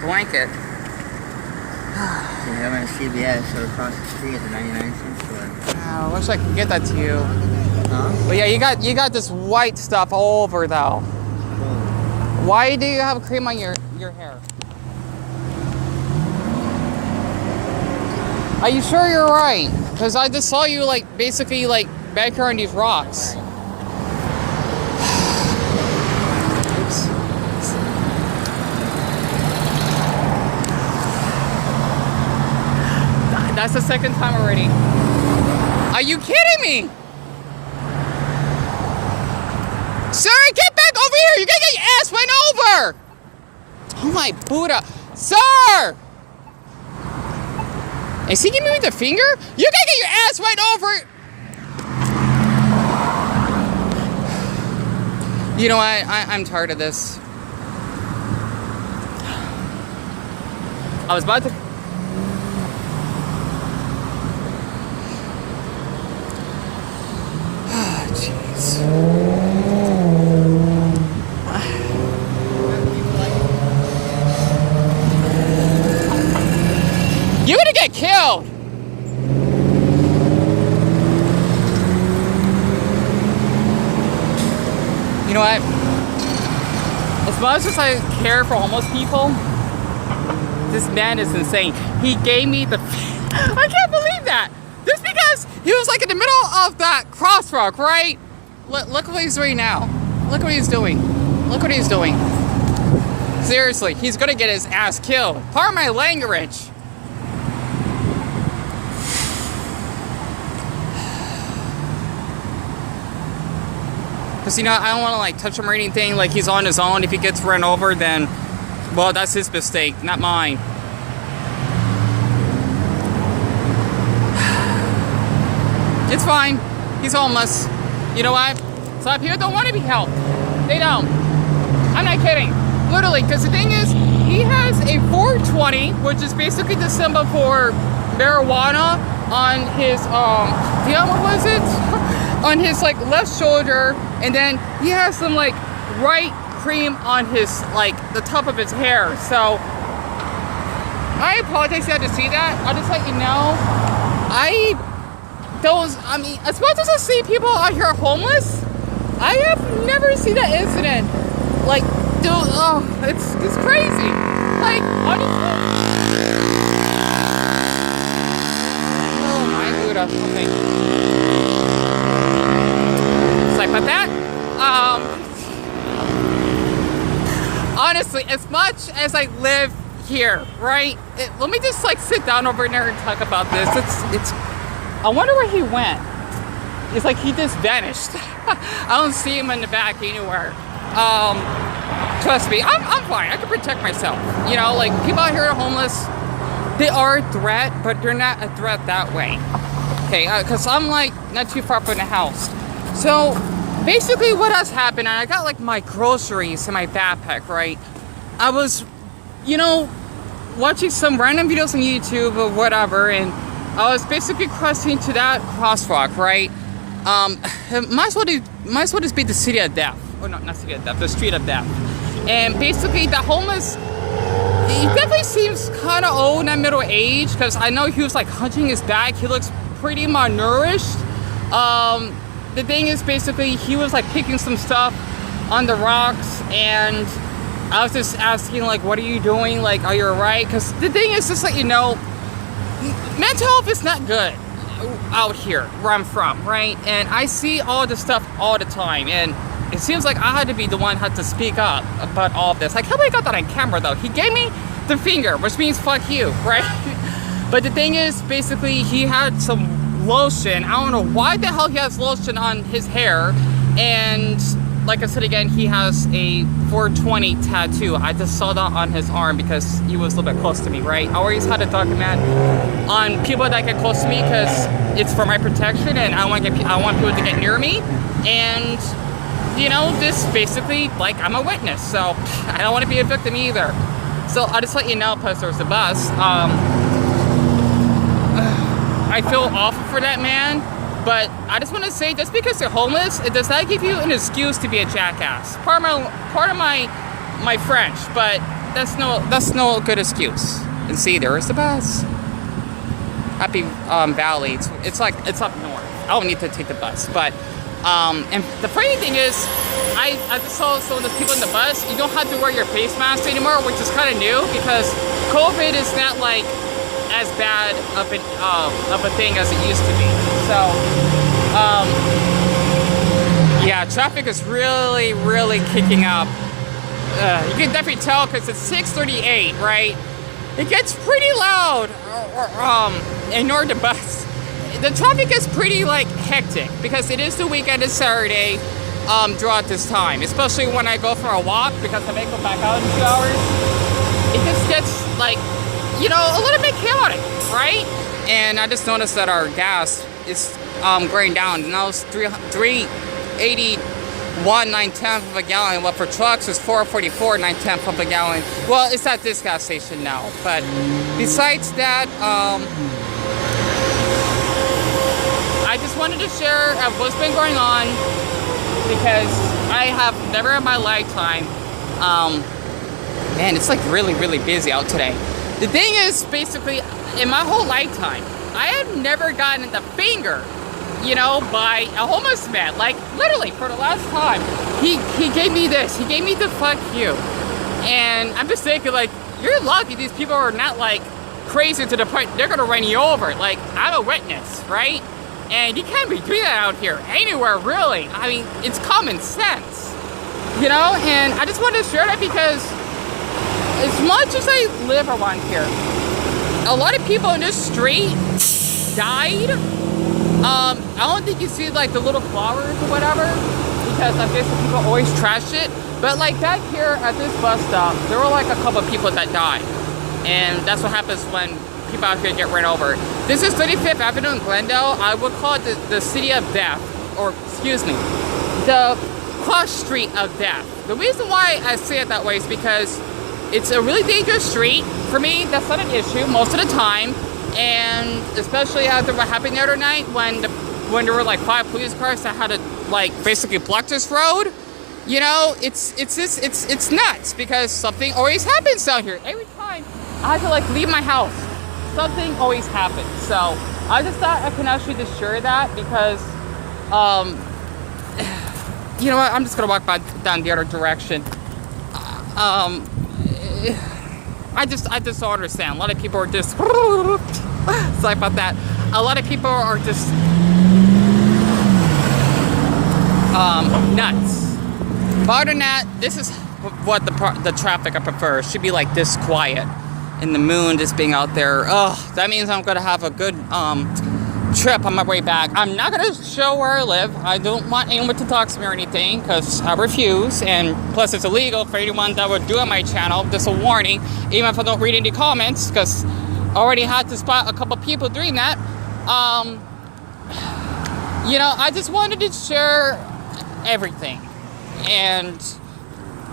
blanket. Yeah, I went to CVS, so across the street at the 99-cent store. Oh, I wish I could get that to you. Huh? But yeah, you got this white stuff all over though. Why do you have cream on your hair? Are you sure you're right? Because I just saw you like basically like back here on these rocks. Oops. That's the second time already. Are you kidding me? Sir, get back over here! You're gonna get your ass run over! Oh my Buddha. Sir! Is he giving me the finger? You're gonna get your ass right over! You know what? I'm tired of this. I was about to... Jeez. You're gonna get killed! You know what? As much as I care for homeless people, this man is insane. He gave me the... I can't believe that! Just because he was like in the middle of that crosswalk, right? Look what he's doing now. Look what he's doing. Look what he's doing. Seriously, he's gonna get his ass killed. Pardon my language. Because, you know, I don't want to, like, touch him or anything. Like, he's on his own. If he gets run over, then, well, that's his mistake, not mine. It's fine. He's homeless. You know what? Some people don't want to be helped. They don't. I'm not kidding. Literally, because the thing is, he has a 420, which is basically the symbol for marijuana on his, what was it? On his, like, left shoulder. And then he has some, like, white cream on his, like, the top of his hair. So, I apologize you had to see that. I'll just let you know. I mean, as much as I see people out here homeless, I have never seen that incident. Like, dude, oh, it's crazy. Like, honestly. Oh my Buddha. Okay. Sorry about that. Honestly, as much as I live here, right? Let me just like sit down over there and talk about this. It's. I wonder where he went. It's like he just vanished. I don't see him in the back anywhere. Trust me, I'm fine. I can protect myself. You know, like people out here are homeless. They are a threat, but they're not a threat that way. Okay, because I'm like not too far from the house. So basically what has happened, and I got like my groceries in my backpack, right? I was, you know, watching some random videos on YouTube or whatever, and I was basically crossing to that crosswalk, right? Might as well just be the city of death. Or no, not city of death, the street of death. And basically the homeless, he definitely seems kind of old and middle age, because I know he was like hunching his back. He looks pretty malnourished. The thing is basically he was like picking some stuff on the rocks, and I was just asking like, what are you doing? Like, are you alright? Because the thing is, just like, you know, mental health is not good out here where I'm from, right? And I see all this stuff all the time, and it seems like I had to be the one who had to speak up about all of this. I can't believe I got that on camera though. He gave me the finger, which means fuck you, right? But the thing is, basically, he had some lotion. I don't know why the hell he has lotion on his hair, and like I said again, he has a 420 tattoo. I just saw that on his arm because he was a little bit close to me, right? I always had to document on people that get close to me because it's for my protection, and I want people to get near me. And you know, this basically, like, I'm a witness, so I don't want to be a victim either. So I'll just let you know, plus there's the bus. I feel awful for that man. But I just want to say, just because you're homeless, it does not give you an excuse to be a jackass. Pardon my French, but that's no good excuse. And see, there is the bus. Happy Valley. It's up north. I don't need to take the bus, but and the funny thing is, I just saw some of the people in the bus. You don't have to wear your face mask anymore, which is kind of new because COVID is not like as bad of a thing as it used to be. So yeah, traffic is really, really kicking up. You can definitely tell because it's 6:38, right? It gets pretty loud. Ignore the bus. The traffic is pretty like hectic because it is the weekend. It's Saturday throughout this time, especially when I go for a walk because I may go back out in 2 hours. It just gets like, you know, a little bit chaotic, right? And I just noticed that our gas is going down. Now it's 3.81 9/10 of a gallon. Well, for trucks it's 4.44 9/10 of a gallon. Well, it's at this gas station now. But besides that, I just wanted to share what's been going on because I have never in my lifetime, man, it's like really, really busy out today. The thing is, basically, in my whole lifetime, I have never gotten the finger, you know, by a homeless man. Like, literally, for the last time, he gave me this. He gave me the fuck you. And I'm just thinking, like, you're lucky these people are not, like, crazy to the point they're gonna run you over. Like, I'm a witness, right? And you can't be doing that out here anywhere, really. I mean, it's common sense, you know? And I just wanted to share that because as much as I live around here, a lot of people in this street died. I don't think you see like the little flowers or whatever because I guess people always trash it. But like back here at this bus stop, there were like a couple of people that died. And that's what happens when people out here get run over. This is 35th Avenue in Glendale. I would call it the city of death, or excuse me, the cross street of death. The reason why I say it that way is because it's a really dangerous street. For me, that's not an issue most of the time. And especially after what happened the other night when there were like 5 police cars that had to like basically block this road. You know, it's nuts because something always happens down here. Every time I have to like leave my house, something always happens. So I just thought I can actually just share that because, you know what? I'm just gonna walk back down the other direction. I just don't understand. A lot of people are just sorry about that. A lot of people are just nuts. But other than that, this is what the traffic I prefer. It should be like this quiet. And the moon just being out there. Oh, that means I'm gonna have a good trip on my way back. I'm not gonna show where I live. I don't want anyone to talk to me or anything because I refuse. And plus it's illegal for anyone that would do on my channel. Just a warning, even if I don't read any comments, because I already had to spot a couple people doing that. You know, I just wanted to share everything. And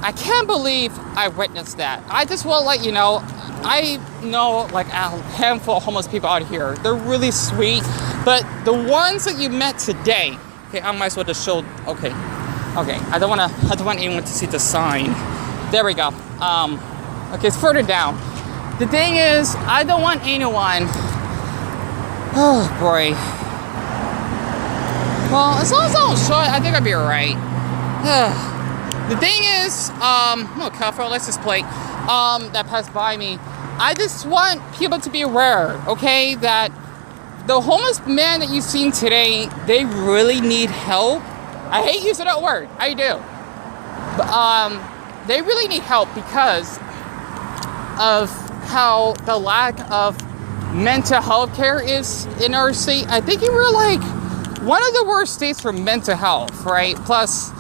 I can't believe I witnessed that. I just want to let you know, I know like a handful of homeless people out here. They're really sweet, but the ones that you met today, okay, I might as well just show, okay. I don't want anyone to see the sign. There we go. Okay, it's further down. The thing is, I don't want anyone, oh boy. Well, as long as I don't show it, I think I'll be all right. The thing is, California license plate, that passed by me. I just want people to be aware, okay, that the homeless man that you've seen today, they really need help. I hate using that word, I do. But, they really need help because of how the lack of mental health care is in our state. I think we're like one of the worst states for mental health, right? Plus,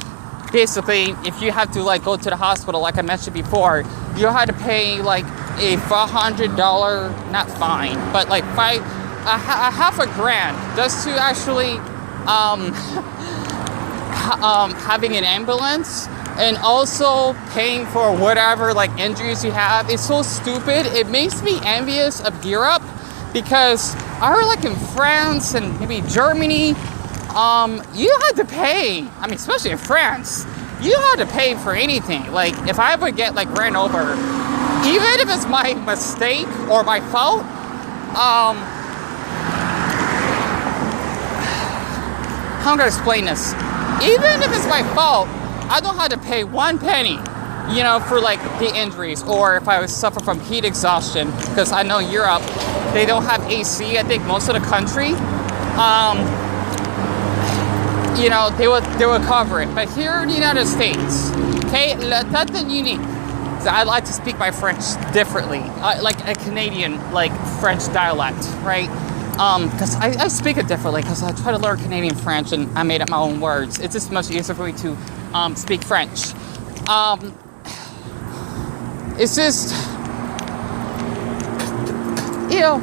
basically, if you have to like go to the hospital, like I mentioned before, you have to pay like a $500, not fine, but like half a grand just to actually having an ambulance and also paying for whatever like injuries you have. It's so stupid. It makes me envious of Europe because I heard like in France and maybe Germany, you had to pay, I mean, especially in France, you had to pay for anything. Like, if I would get, like, ran over, even if it's my mistake or my fault, how am I gonna explain this? Even if it's my fault, I don't have to pay 1 penny, you know, for like the injuries, or if I was suffer from heat exhaustion, because I know Europe, they don't have AC, I think most of the country. You know, they would cover it. But here in the United States, okay, nothing unique. I like to speak my French differently, like a Canadian, like French dialect, right? Because I speak it differently, because I try to learn Canadian French and I made up my own words. It's just much easier for me to speak French. It's just, ew.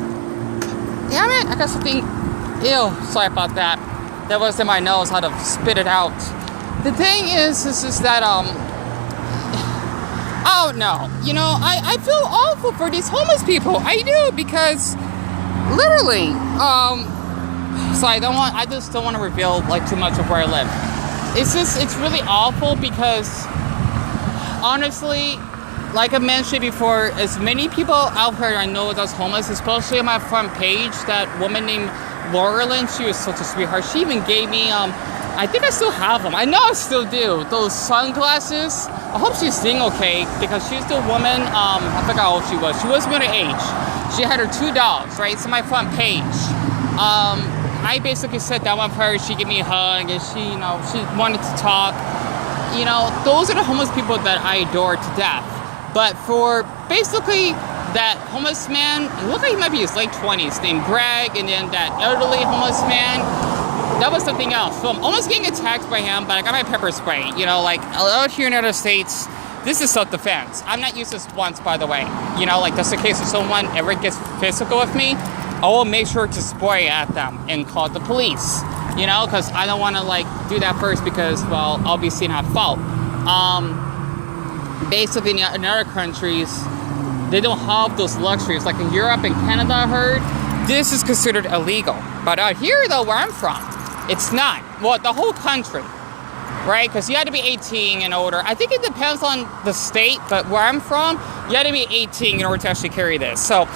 Damn it, I got something, ew, sorry about that. That was in my nose, I had to spit it out. The thing is that, oh no, you know, I feel awful for these homeless people. I do, because literally, so I just don't want to reveal like too much of where I live. It's really awful, because honestly, like I mentioned before, as many people out here I know that's homeless, especially on my front page, that woman named Laurelyn, she was such a sweetheart. She even gave me, I think I still have them. I know I still do. Those sunglasses. I hope she's seeing okay, because she's the woman, I forgot how old she was. She was middle age. She had her 2 dogs, right? It's on my front page. I basically sat down with her, she gave me a hug, and she, you know, she wanted to talk. You know, those are the homeless people that I adore to death. But for basically that homeless man, it looked like he might be his late 20s, named Greg, and then that elderly homeless man, that was something else. So I'm almost getting attacked by him, but I got my pepper spray. You know, like out here in the United States, this is self-defense. I'm not used to this once, by the way. You know, like just in case if someone ever gets physical with me, I will make sure to spray at them and call the police. You know, because I don't want to like do that first, because, well, I'll be seen at fault. Basically, in other countries, they don't have those luxuries. Like in Europe and Canada, I heard, this is considered illegal. But out here, though, where I'm from, it's not. Well, the whole country, right? Because you had to be 18 and older. I think it depends on the state, but where I'm from, you had to be 18 in order to actually carry this. So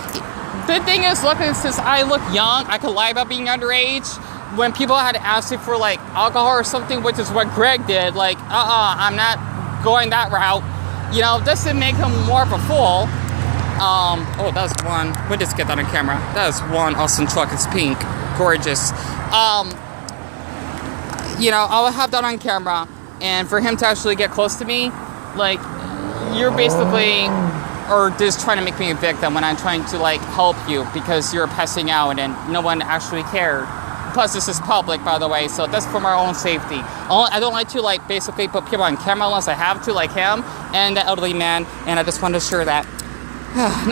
the thing is, look, since I look young, I could lie about being underage. When people had asked me for like alcohol or something, which is what Greg did, like, I'm not going that route. You know, this would make him more of a fool. Oh, that's one. We'll just get that on camera. That is one awesome truck. It's pink. Gorgeous. You know, I'll have that on camera. And for him to actually get close to me, like, you're basically, or just trying to make me a victim when I'm trying to, like, help you because you're passing out and no one actually cared. Plus, this is public, by the way, so that's for my own safety. I don't like to, like, basically put people on camera unless I have to, like him and the elderly man, and I just wanted to share that.